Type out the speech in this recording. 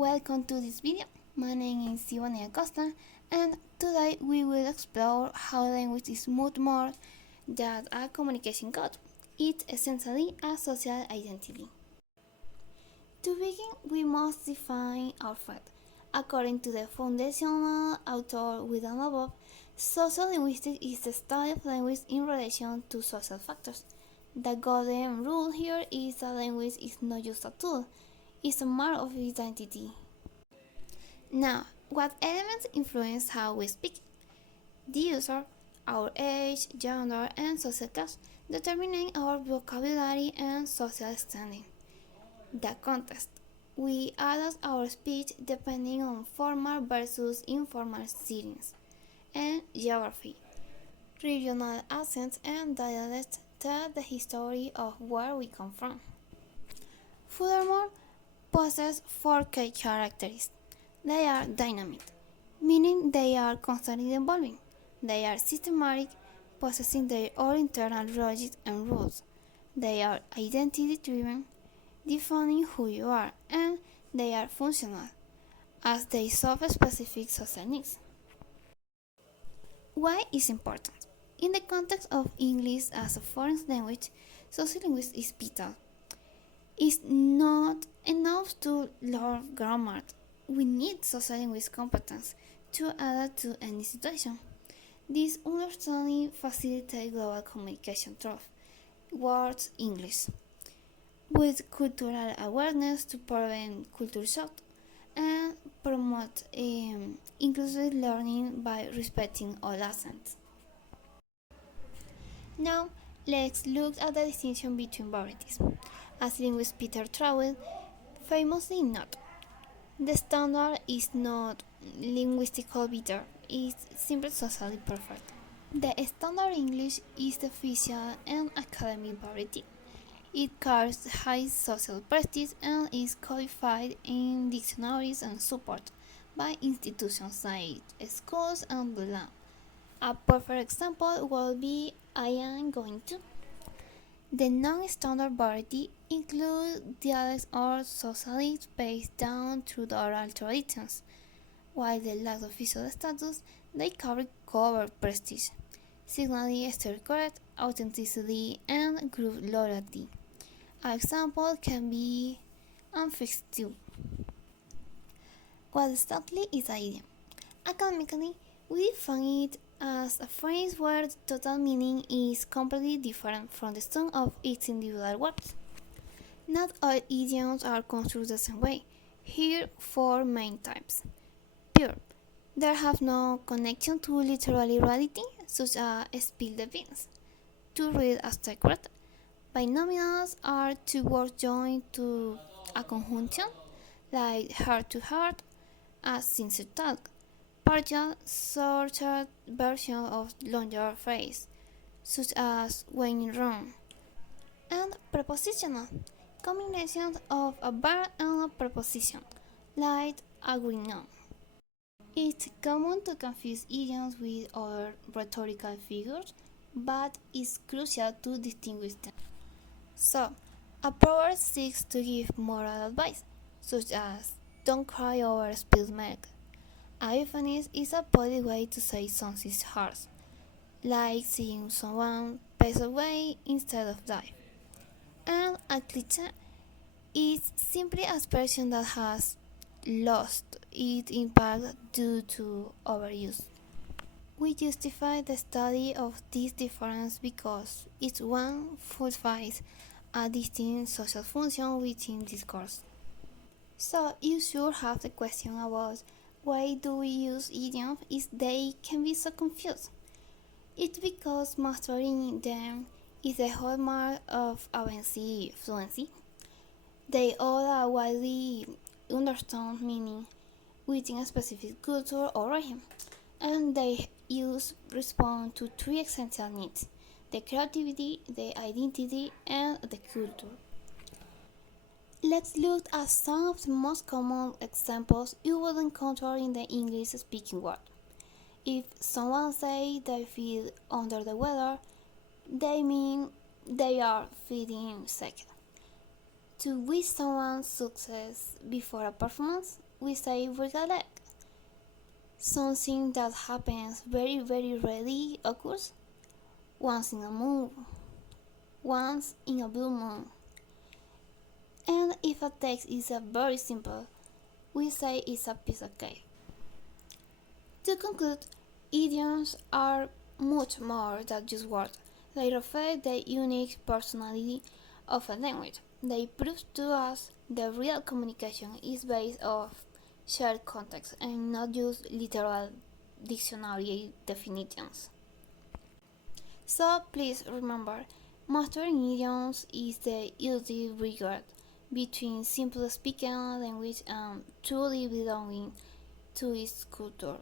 Welcome to this video. My name is Ivania Acosta, and today we will explore how language is much more than a communication code. It's essentially a social identity. To begin, we must define our field. According to the foundational author within above, sociolinguistics is the study of language in relation to social factors. The golden rule here is that language is not just a tool, it's a mark of identity. Now, what elements influence how we speak? The user, our age, gender, and social class determine our vocabulary and social standing. The context. We adapt our speech depending on formal versus informal settings. And geography. Regional accents and dialects tell the history of where we come from. Furthermore, possess 4 key characteristics. They are dynamic, meaning they are constantly evolving. They are systematic, possessing their own internal logic and rules. They are identity-driven, defining who you are, and they are functional, as they solve specific social needs. Why is important? In the context of English as a foreign language, sociolinguistics is vital. It's not enough to learn grammar. We need sociolinguistic competence to adapt to any situation. This understanding facilitates global communication through words English, with cultural awareness to prevent culture shock and promote inclusive learning by respecting all accents. Now, let's look at the distinction between varieties. As linguist Peter Trowell famously noted, the standard is not linguistical bitter, it's simply socially perfect. The standard English is the official and academic variety. It carries high social prestige and is codified in dictionaries and supported by institutions like schools and the law. A perfect example would be I am going to. The non-standard variety includes dialects or socialites passed down through the oral traditions, while the lack of official status, they carry covert prestige, signaling correct authenticity and group loyalty. An example can be affixed to. What exactly is an idiom? Academically, we define it as a phrase where the total meaning is completely different from the sum of its individual words. Not all idioms are constructed the same way. Here 4 main types. Pure. They have no connection to literal reality, such as spill the beans. To read as accurate. Binomials are 2 words joined to a conjunction, like heart to heart, as sincere talk. Partial, shorter version of longer phrase, such as when in Rome. And prepositional, combinations of a verb and a preposition, like agreeing on. It's common to confuse idioms with other rhetorical figures, but it's crucial to distinguish them. So, a proverb seeks to give moral advice, such as don't cry over spilled milk. A euphemism is a polite way to say something harsh, like seeing someone pass away instead of die. And a cliché is simply a expression that has lost its impact due to overuse. We justify the study of this difference because each one fulfills a distinct social function within discourse. So you should have the question about why do we use idioms if they can be so confused? It's because mastering them is the hallmark of fluency. They all are widely understood meaning within a specific culture or region, and they respond to 3 essential needs: the creativity, the identity, and the culture. Let's look at some of the most common examples you will encounter in the English-speaking world. If someone says they feel under the weather, they mean they are feeling sick. To wish someone success before a performance, we say recollect. Something that happens very rarely occurs once in a moon, once in a blue moon. And if a text is a very simple, we say it's a piece of cake. To conclude, idioms are much more than just words. They reflect the unique personality of a language. They prove to us that real communication is based on shared context and not just literal dictionary definitions. So please remember, mastering idioms is the ultimate bridge between simple speaking language and truly belonging to its culture.